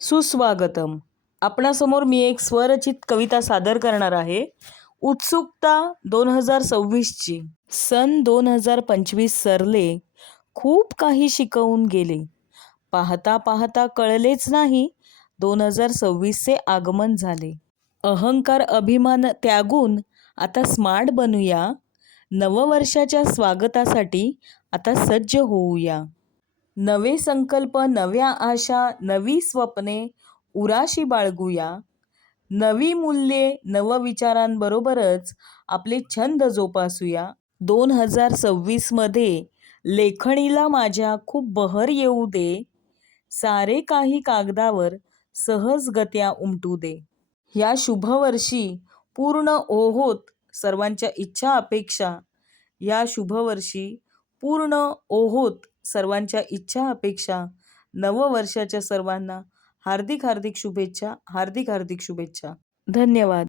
सुस्वागतम. आपणासमोर मी एक स्वरचित कविता सादर करणार आहे. उत्सुकता दोन हजार सव्वीसची. सन दोन हजार पंचवीस सरले. खूप काही शिकवून गेले. पाहता पाहता कळलेच नाही. दोन हजार सव्वीसचे आगमन झाले. अहंकार अभिमान त्यागून आता स्मार्ट बनूया. नववर्षाच्या स्वागतासाठी आता सज्ज होऊया. नवे संकल्प नव्या आशा नवी स्वप्ने उराशी बाळगूया. नवी मूल्ये नवविचारांबरोबरच आपले छंद जोपासूया. दोन हजार सव्वीसमध्ये लेखणीला माझ्या खूप बहर येऊ दे. सारे काही कागदावर सहजगत्या उमटू दे. या शुभवर्षी पूर्ण ओहोत सर्वांच्या इच्छा अपेक्षा या शुभवर्षी पूर्ण ओहोत सर्वांच्या इच्छा अपेक्षा नववर्षाच्या सर्वांना हार्दिक हार्दिक शुभेच्छा हार्दिक हार्दिक शुभेच्छा. धन्यवाद.